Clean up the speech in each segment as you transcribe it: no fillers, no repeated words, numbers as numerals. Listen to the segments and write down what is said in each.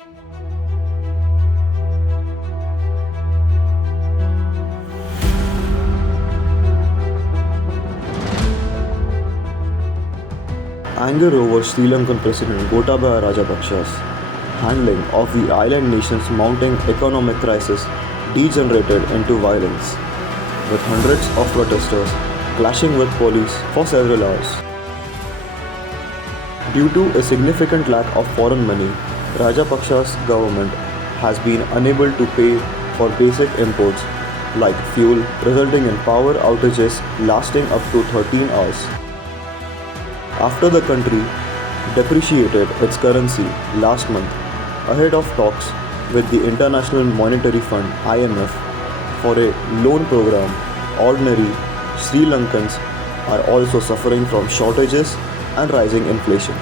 Anger over Sri Lankan President Gotabayarajapaksha's handling of the island nation's mounting economic crisis degenerated into violence, with hundreds of protesters clashing with police for several hours. Due to a significant lack of foreign money, Rajapaksha's government has been unable to pay for basic imports like fuel, resulting in power outages lasting up to 13 hours. After the country depreciated its currency last month ahead of talks with the International Monetary Fund (IMF) for a loan program, ordinary Sri Lankans are also suffering from shortages and rising inflation.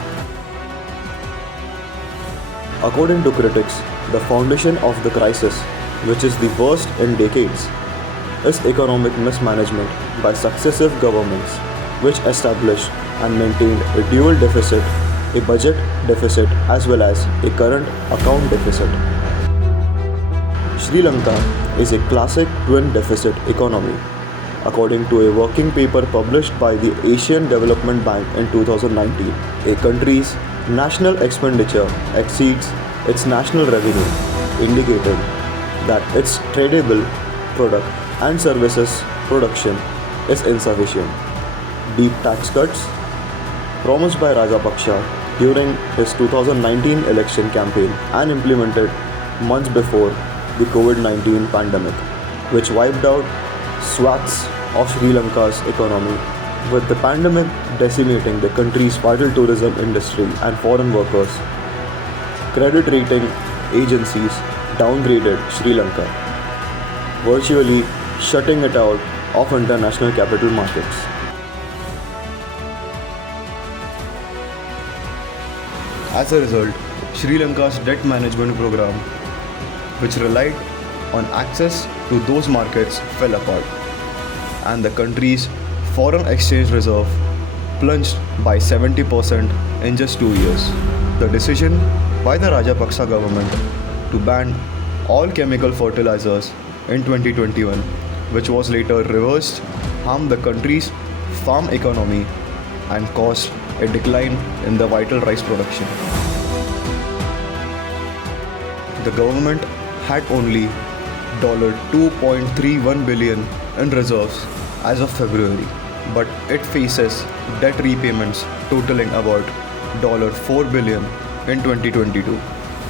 According to critics, the foundation of the crisis, which is the worst in decades, is economic mismanagement by successive governments, which established and maintained a dual deficit, a budget deficit as well as a current account deficit. Sri Lanka is a classic twin deficit economy, according to a working paper published by the Asian Development Bank in 2019. A country's national expenditure exceeds its national revenue, indicating that its tradable product and services production is insufficient. Deep tax cuts promised by Rajapaksa during his 2019 election campaign and implemented months before the COVID-19 pandemic, which wiped out swaths of Sri Lanka's economy, with the pandemic decimating the country's vital tourism industry and foreign workers. Credit rating agencies downgraded Sri Lanka, virtually shutting it out of international capital markets. As a result, Sri Lanka's debt management program, which relied on access to those markets, fell apart, and the country's foreign exchange reserve plunged by 70% in just 2 years. The decision by the Rajapaksa government to ban all chemical fertilizers in 2021, which was later reversed, harmed the country's farm economy and caused a decline in the vital rice production. The government had only $2.31 billion in reserves as of February, but it faces debt repayments totaling about $4 billion in 2022,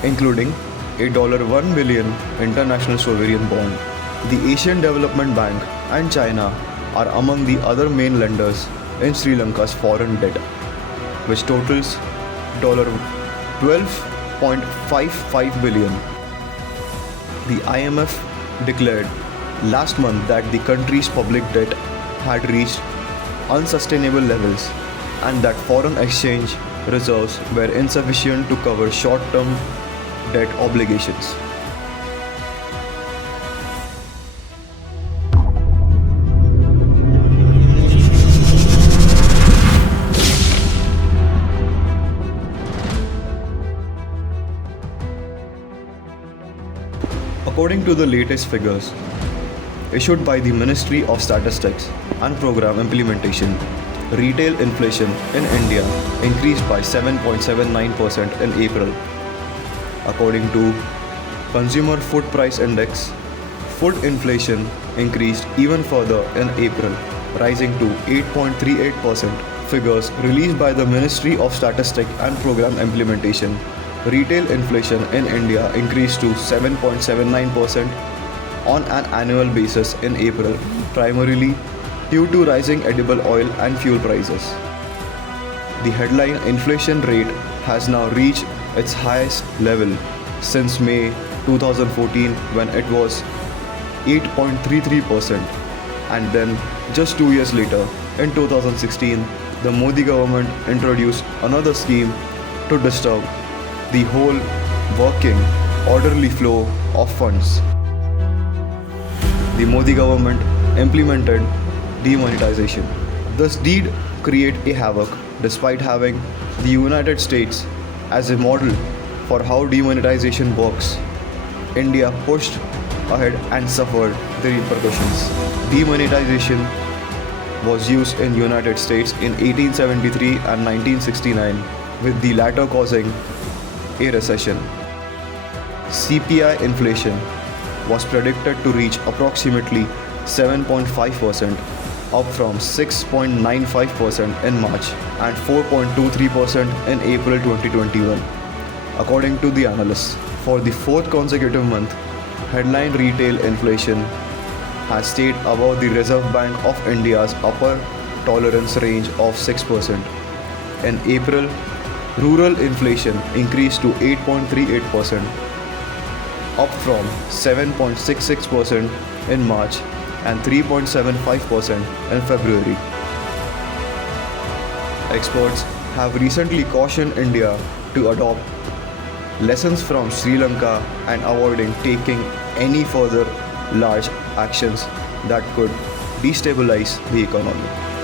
including a $1 billion international sovereign bond. The Asian Development Bank and China are among the other main lenders in Sri Lanka's foreign debt, which totals $12.55 billion. The IMF declared last month that the country's public debt had reached unsustainable levels and that foreign exchange reserves were insufficient to cover short-term debt obligations. According to the latest figures issued by the Ministry of Statistics and Program Implementation, retail inflation in India increased by 7.79% in April. According to Consumer Food Price Index, food inflation increased even further in April, rising to 8.38%. Figures released by the Ministry of Statistics and Program Implementation, retail inflation in India increased to 7.79% on an annual basis in April, primarily due to rising edible oil and fuel prices. The headline inflation rate has now reached its highest level since May 2014, when it was 8.33%, and then just 2 years later, in 2016, the Modi government introduced another scheme to disturb the whole working, orderly flow of funds. The Modi government implemented demonetization. This did create a havoc, despite having the United States as a model for how demonetization works, India pushed ahead and suffered the repercussions. Demonetization was used in United States in 1873 and 1969, with the latter causing a recession. CPI inflation was predicted to reach approximately 7.5%, up from 6.95% in March and 4.23% in April 2021. According to the analysts, for the fourth consecutive month, headline retail inflation has stayed above the Reserve Bank of India's upper tolerance range of 6%. In April, rural inflation increased to 8.38%, up from 7.66% in March and 3.75% in February. Experts have recently cautioned India to adopt lessons from Sri Lanka and avoiding taking any further large actions that could destabilize the economy.